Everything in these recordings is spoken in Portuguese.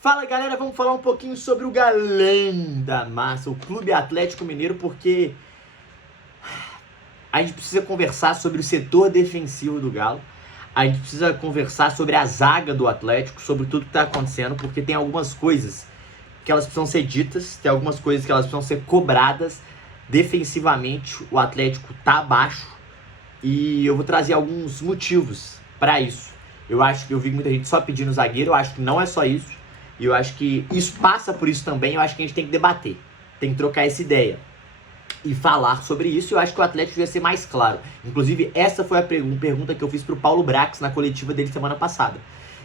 Fala galera, vamos falar um pouquinho sobre o galã da massa, o Clube Atlético Mineiro, porque a gente precisa conversar sobre o setor defensivo do Galo, a gente precisa conversar sobre a zaga do Atlético, sobre tudo que está acontecendo, porque tem algumas coisas que elas precisam ser ditas, tem algumas coisas que elas precisam ser cobradas. Defensivamente, o Atlético tá abaixo e eu vou trazer alguns motivos para isso. Eu acho que eu vi muita gente só pedindo zagueiro, eu acho que não é só isso. E eu acho que isso passa por isso também. Eu acho que a gente tem que debater, tem que trocar essa ideia e falar sobre isso. Eu acho que o Atlético devia ser mais claro. Inclusive, essa foi a pergunta que eu fiz pro Paulo Brax na coletiva dele semana passada.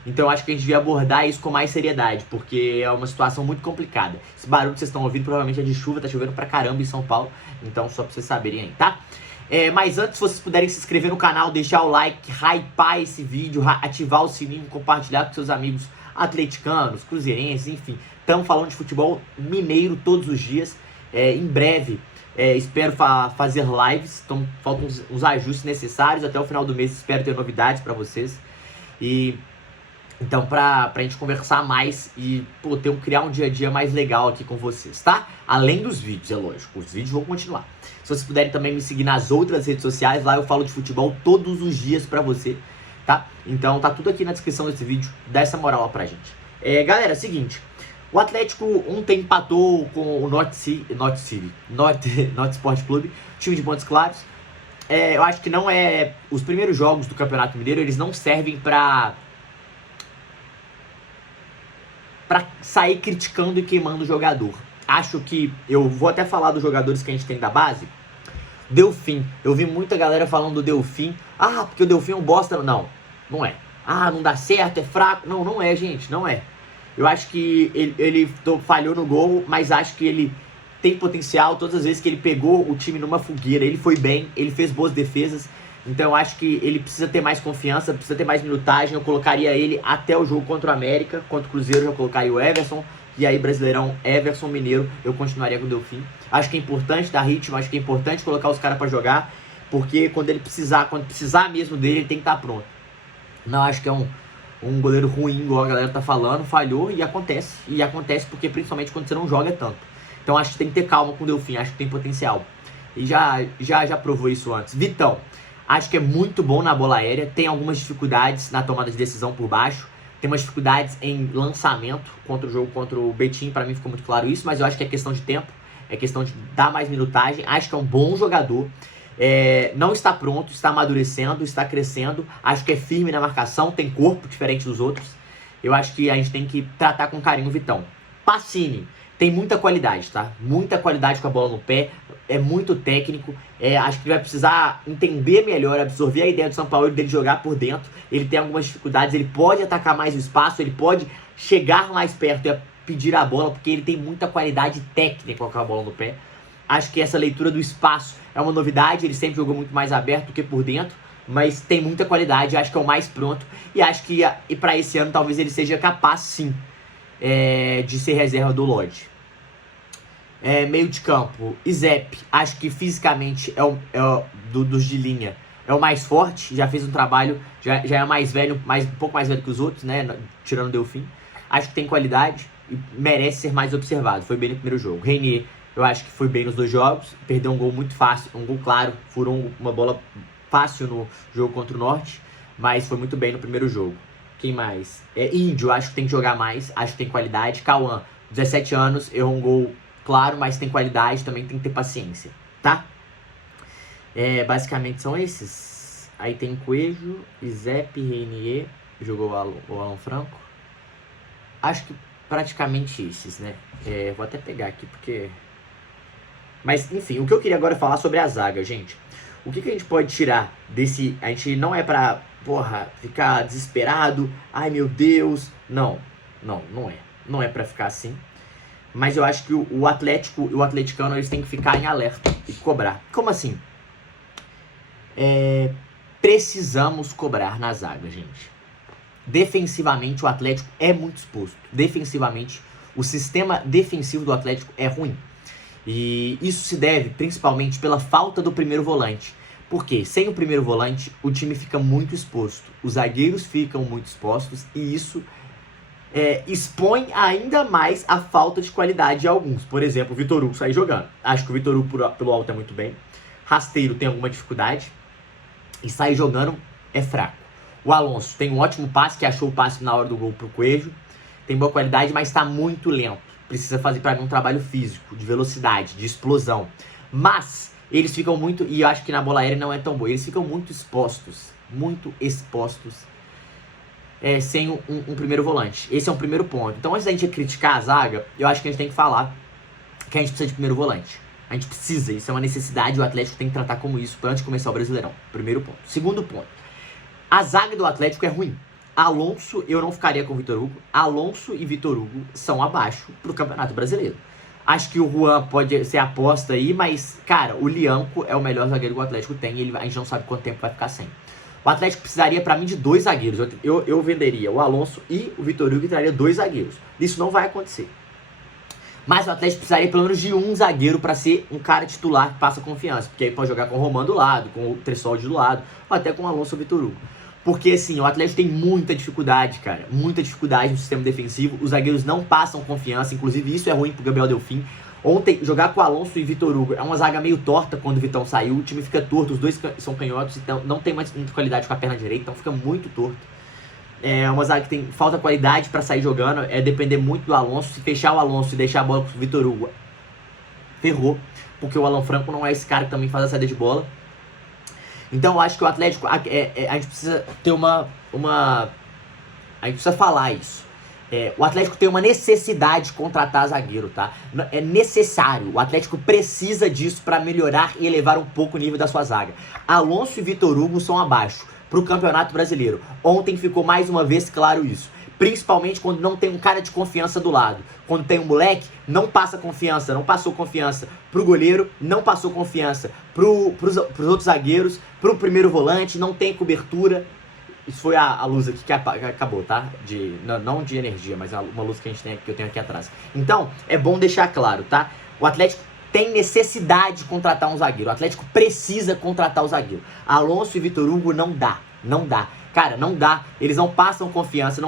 Então eu acho que a gente devia abordar isso com mais seriedade, porque é uma situação muito complicada. Esse barulho que vocês estão ouvindo provavelmente é de chuva, tá chovendo pra caramba em São Paulo. Então só pra vocês saberem aí, tá? Mas antes, se vocês puderem se inscrever no canal, deixar o like, hypar esse vídeo, ativar o sininho, compartilhar com seus amigos atleticanos, cruzeirenses, enfim. Estamos falando de futebol mineiro todos os dias. Em breve, espero fazer lives. Então, faltam uns ajustes necessários. Até o final do mês, espero ter novidades para vocês. Então, pra gente conversar mais e criar um dia a dia mais legal aqui com vocês, tá? Além dos vídeos, é lógico. Os vídeos vão continuar. Se vocês puderem também me seguir nas outras redes sociais, lá eu falo de futebol todos os dias pra você, tá? Então tá tudo aqui na descrição desse vídeo, dá essa moral lá pra gente. Galera, é o seguinte, o Atlético ontem empatou com o Norte Sport Clube, time de Montes Claros. Eu acho que não é... Os primeiros jogos do Campeonato Mineiro, eles não servem pra sair criticando e queimando o jogador. Acho que... Eu vou até falar dos jogadores que a gente tem da base. Delfim. Eu vi muita galera falando do Delfim. Ah, porque o Delfim é um bosta. Não, não é. Ah, não dá certo, é fraco. Não, não é, gente, não é. Eu acho que ele falhou no gol, mas acho que ele tem potencial. Todas as vezes que ele pegou o time numa fogueira, ele foi bem, ele fez boas defesas. Então eu acho que ele precisa ter mais confiança, precisa ter mais minutagem. Eu colocaria ele até o jogo contra o América. Contra o Cruzeiro eu colocaria o Everson. E aí Brasileirão, Everson, Mineiro, eu continuaria com o Delfim. Acho que é importante dar ritmo, acho que é importante colocar os caras pra jogar. Porque quando precisar mesmo dele, ele tem que estar pronto. Não acho que é um goleiro ruim, igual a galera tá falando, falhou e acontece. E acontece porque principalmente quando você não joga tanto. Então acho que tem que ter calma com o Delfim, acho que tem potencial. E já provou isso antes. Vitão. Acho que é muito bom na bola aérea, tem algumas dificuldades na tomada de decisão por baixo, tem umas dificuldades em lançamento contra o jogo contra o Betim, pra mim ficou muito claro isso, mas eu acho que é questão de tempo, é questão de dar mais minutagem. Acho que é um bom jogador, não está pronto, está amadurecendo, está crescendo, acho que é firme na marcação, tem corpo diferente dos outros. Eu acho que a gente tem que tratar com carinho o Vitão. Pacini. Tem muita qualidade, tá? Muita qualidade com a bola no pé, é muito técnico. Acho que ele vai precisar entender melhor, absorver a ideia do São Paulo dele jogar por dentro. Ele tem algumas dificuldades, ele pode atacar mais o espaço, ele pode chegar mais perto e pedir a bola, porque ele tem muita qualidade técnica com a bola no pé. Acho que essa leitura do espaço é uma novidade, ele sempre jogou muito mais aberto do que por dentro, mas tem muita qualidade, acho que é o mais pronto. E acho que para esse ano talvez ele seja capaz, sim, de ser reserva do Lodge. Meio de campo, Izep, acho que fisicamente dos de linha é o mais forte, já fez um trabalho, já é mais velho, um pouco mais velho que os outros, né, tirando o Delfim. Acho que tem qualidade e merece ser mais observado, foi bem no primeiro jogo. Reinier, eu acho que foi bem nos dois jogos, perdeu um gol muito fácil, um gol claro, furou uma bola fácil no jogo contra o Norte, mas foi muito bem no primeiro jogo. Quem mais? Índio, acho que tem que jogar mais, acho que tem qualidade. Cauã, 17 anos, errou um gol claro, mas tem qualidade, também tem que ter paciência, tá? Basicamente são esses. Aí tem Coelho, Izep, Reinier, jogou o Alan Franco. Acho que praticamente esses, né? Vou até pegar aqui porque... Mas, enfim, o que eu queria agora é falar sobre a zaga, gente. O que a gente pode tirar desse... A gente não é pra, ficar desesperado. Ai, meu Deus. Não é. Não é pra ficar assim. Mas eu acho que o Atlético e o atleticano, eles têm que ficar em alerta e cobrar. Como assim? Precisamos cobrar na zaga, gente. Defensivamente, o Atlético é muito exposto. Defensivamente, o sistema defensivo do Atlético é ruim. E isso se deve principalmente pela falta do primeiro volante. Porque sem o primeiro volante, o time fica muito exposto. Os zagueiros ficam muito expostos e isso expõe ainda mais a falta de qualidade de alguns. Por exemplo, o Vitor Hugo sai jogando. Acho que o Vitor Hugo pelo alto é muito bem. Rasteiro tem alguma dificuldade. E sai jogando é fraco. O Alonso tem um ótimo passe, que achou o passe na hora do gol pro Coelho. Tem boa qualidade, mas está muito lento. Precisa fazer para mim um trabalho físico, de velocidade, de explosão. Mas eles ficam muito, e eu acho que na bola aérea não é tão boa, eles ficam muito expostos sem um primeiro volante. Esse é um primeiro ponto. Então, antes da gente criticar a zaga, eu acho que a gente tem que falar que a gente precisa de primeiro volante. A gente precisa, isso é uma necessidade, o Atlético tem que tratar como isso antes de começar o Brasileirão. Primeiro ponto. Segundo ponto, a zaga do Atlético é ruim. Alonso, eu não ficaria com o Vitor Hugo. Alonso e Vitor Hugo são abaixo pro Campeonato Brasileiro. Acho que o Juan pode ser aposta aí, mas, cara, o Lianco é o melhor zagueiro que o Atlético tem e a gente não sabe quanto tempo vai ficar sem. O Atlético precisaria, pra mim, de 2 zagueiros. Eu venderia o Alonso e o Vitor Hugo e traria 2 zagueiros. Isso não vai acontecer. Mas o Atlético precisaria pelo menos de um zagueiro para ser um cara titular que passa confiança. Porque aí pode jogar com o Romano do lado, com o Tressoldi do lado, ou até com o Alonso ou o Vitor Hugo. Porque, assim, o Atlético tem muita dificuldade, cara. Muita dificuldade no sistema defensivo. Os zagueiros não passam confiança. Inclusive, isso é ruim pro Gabriel Delfim. Ontem, jogar com o Alonso e Vitor Hugo é uma zaga meio torta quando o Vitão saiu. O time fica torto. Os dois são canhotos. Então, não tem mais muita qualidade com a perna direita. Então, fica muito torto. É uma zaga que tem falta qualidade para sair jogando. É depender muito do Alonso. Se fechar o Alonso e deixar a bola com o Vitor Hugo, ferrou. Porque o Alan Franco não é esse cara que também faz a saída de bola. Então eu acho que o Atlético, a gente precisa ter a gente precisa falar isso. O Atlético tem uma necessidade de contratar zagueiro, tá? É necessário. O Atlético precisa disso para melhorar e elevar um pouco o nível da sua zaga. Alonso e Vitor Hugo são abaixo pro Campeonato Brasileiro. Ontem ficou mais uma vez claro isso. Principalmente quando não tem um cara de confiança do lado. Quando tem um moleque, não passa confiança, não passou confiança pro goleiro, não passou confiança pros outros zagueiros, pro primeiro volante, não tem cobertura. Isso foi a luz aqui que acabou, tá? Não de energia, mas uma luz que eu tenho aqui atrás. Então, é bom deixar claro, tá? O Atlético tem necessidade de contratar um zagueiro. O Atlético precisa contratar o zagueiro. Alonso e Vitor Hugo não dá. Cara, não dá. Eles não passam confiança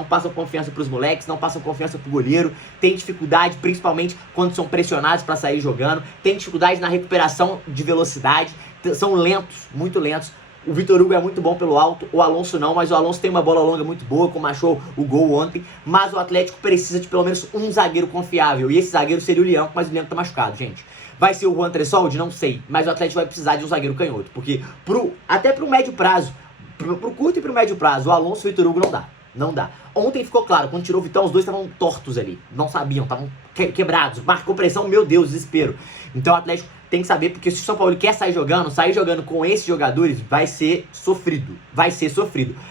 pros moleques, não passam confiança pro goleiro. Tem dificuldade, principalmente quando são pressionados para sair jogando. Tem dificuldade na recuperação de velocidade. São lentos, muito lentos. O Vitor Hugo é muito bom pelo alto, o Alonso não, mas o Alonso tem uma bola longa muito boa, como achou o gol ontem. Mas o Atlético precisa de pelo menos um zagueiro confiável. E esse zagueiro seria o Lianco, mas o Lianco tá machucado, gente. Vai ser o Juan Tressoldi? Não sei. Mas o Atlético vai precisar de um zagueiro canhoto. Porque até pro médio prazo, pro curto e pro médio prazo, o Alonso e o Vitor Hugo não dá. Ontem ficou claro, quando tirou o Vitão, os dois estavam tortos ali. Não sabiam, estavam quebrados. Marcou pressão, meu Deus, desespero. Então o Atlético tem que saber, porque se o São Paulo quer sair jogando com esses jogadores, vai ser sofrido.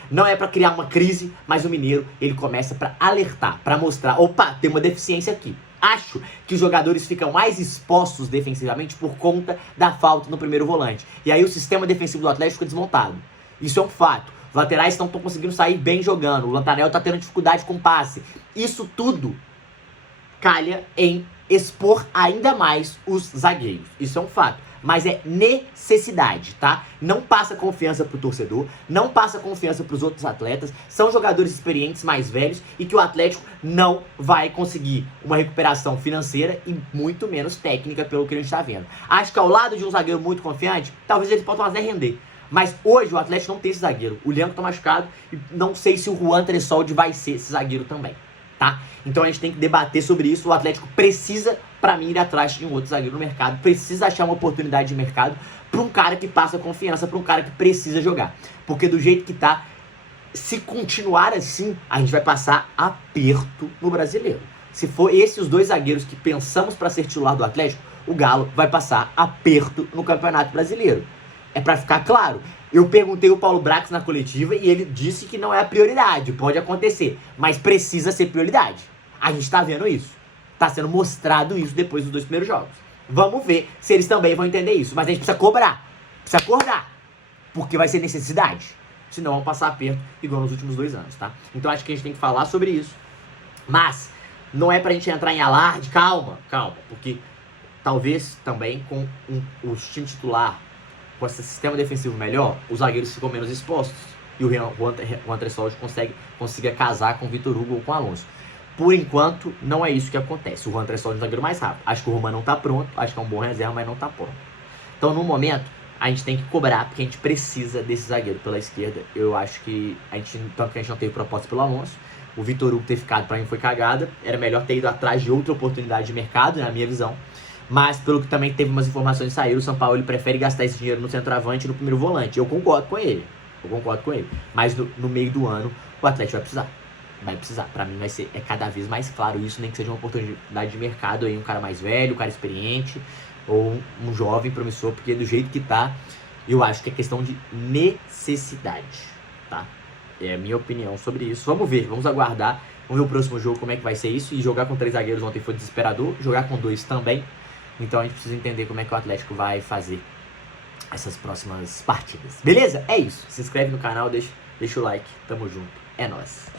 Não é pra criar uma crise, mas o Mineiro, ele começa pra alertar, pra mostrar, opa, tem uma deficiência aqui. Acho que os jogadores ficam mais expostos defensivamente por conta da falta no primeiro volante. E aí o sistema defensivo do Atlético fica desmontado. Isso é um fato. Os laterais não estão conseguindo sair bem jogando. O Lantanel tá tendo dificuldade com passe. Isso tudo calha em expor ainda mais os zagueiros. Isso é um fato. Mas é necessidade, tá? Não passa confiança pro torcedor, não passa confiança pros outros atletas. São jogadores experientes, mais velhos, e que o Atlético não vai conseguir uma recuperação financeira e muito menos técnica, pelo que a gente tá vendo. Acho que ao lado de um zagueiro muito confiante, talvez eles possam até render. Mas hoje o Atlético não tem esse zagueiro. O Lianco tá machucado e não sei se o Juan Tressoldi vai ser esse zagueiro também, tá? Então a gente tem que debater sobre isso. O Atlético precisa, pra mim, ir atrás de um outro zagueiro no mercado. Precisa achar uma oportunidade de mercado pra um cara que passa confiança, pra um cara que precisa jogar. Porque do jeito que tá, se continuar assim, a gente vai passar aperto no Brasileiro. Se for esses os dois zagueiros que pensamos pra ser titular do Atlético, o Galo vai passar aperto no Campeonato Brasileiro. É pra ficar claro. Eu perguntei o Paulo Brax na coletiva e ele disse que não é a prioridade. Pode acontecer, mas precisa ser prioridade. A gente tá vendo isso. Tá sendo mostrado isso depois dos 2 primeiros jogos. Vamos ver se eles também vão entender isso. Mas a gente precisa cobrar. Precisa acordar. Porque vai ser necessidade. Senão vão passar aperto igual nos últimos 2 anos, tá? Então acho que a gente tem que falar sobre isso. Mas não é pra gente entrar em alarde. Calma. Porque talvez também com o time titular, com esse sistema defensivo melhor, os zagueiros ficam menos expostos. E o Juan Tressoldi consiga casar com o Vitor Hugo ou com o Alonso. Por enquanto, não é isso que acontece. O Juan Tressol é um zagueiro mais rápido. Acho que o Roman não tá pronto, acho que é um bom reserva, mas não tá pronto. Então, no momento, a gente tem que cobrar, porque a gente precisa desse zagueiro pela esquerda. Eu acho que tanto que a gente não teve proposta pelo Alonso. O Vitor Hugo ter ficado, pra mim, foi cagada. Era melhor ter ido atrás de outra oportunidade de mercado, na minha visão. Mas, pelo que também teve umas informações que saíram, o São Paulo ele prefere gastar esse dinheiro no centroavante e no primeiro volante. Eu concordo com ele. Mas no meio do ano, o Atlético vai precisar. Pra mim vai ser cada vez mais claro isso, nem que seja uma oportunidade de mercado aí, um cara mais velho, um cara experiente, ou um jovem promissor, porque do jeito que tá, eu acho que é questão de necessidade, tá? É a minha opinião sobre isso. Vamos ver, vamos aguardar, vamos ver o próximo jogo como é que vai ser isso, e jogar com 3 zagueiros ontem foi desesperador, jogar com 2 também, então a gente precisa entender como é que o Atlético vai fazer essas próximas partidas. Beleza? É isso, se inscreve no canal, deixa o like, tamo junto, é nóis.